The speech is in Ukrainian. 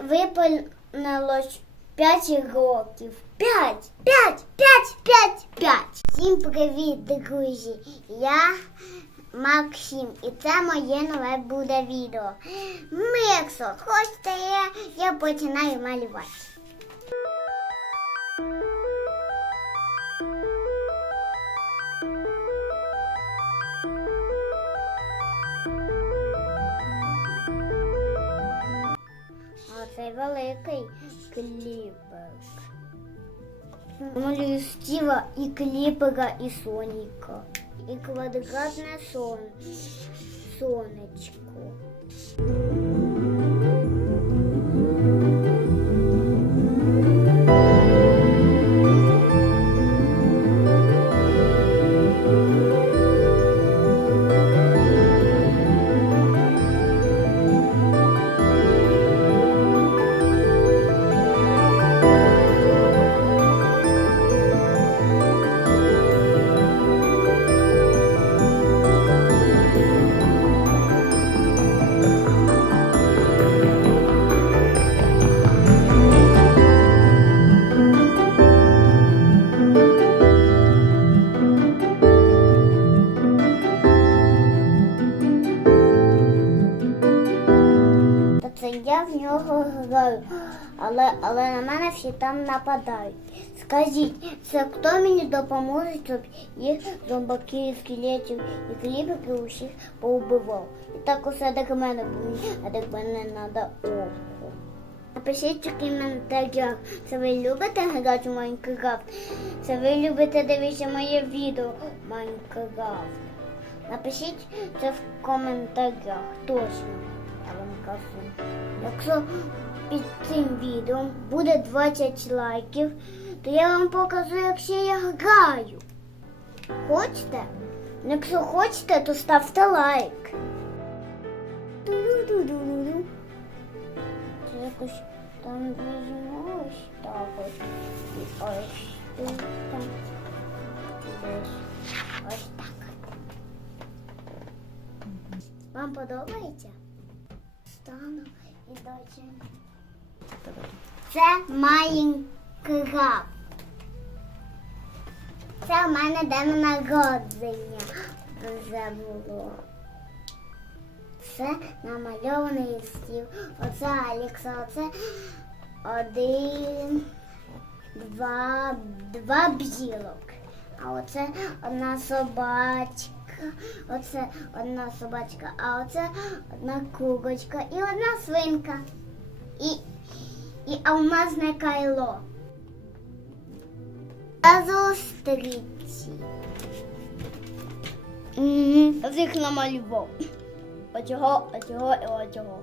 Мені виповнилось 5 років. 5, 5, 5, 5, 5. Всім привіт, друзі. Я Максим, і це моє нове буде відео. Ми, якщо хочете, я, я починаю малювати. великий кліпик. Малюю Стіва і кліпера, і Соніка. І квадратне сон. Сонечко. Я в нього граю, але, але на мене всі там нападають. Скажіть, це хто мені допоможе, щоб їх зомбаків, скелетів і кліпиків усіх поубивав? І так усе до мене, а до мене треба око. Напишіть у коментарях, це ви любите грати в Майнкрафт? Це ви любите дивитися моє відео Майнкрафт? Напишіть це в коментарях, точно. Кажу. Якщо під цим відео буде 20 лайків, то я вам покажу, як ще я граю. Хочете? Ну, Якщо хочете, то ставте лайк. Ду-ду-ду-ду-ду. Це якось там візьму ось так ось. І ось тут там. Ось так. Вам подобається? Стану і далі. Це Майнкрафт. Це в мене день народження вже було. Це намальований стіл. Оце Алекса, оце один, два, два бджілок. А оце одна собачка. Оце одна собачка, а оце одна курочка і одна свинка. І, і алмазне кайло. До зустрічі. Я всіх намалював. Оцього, оцього і оцього.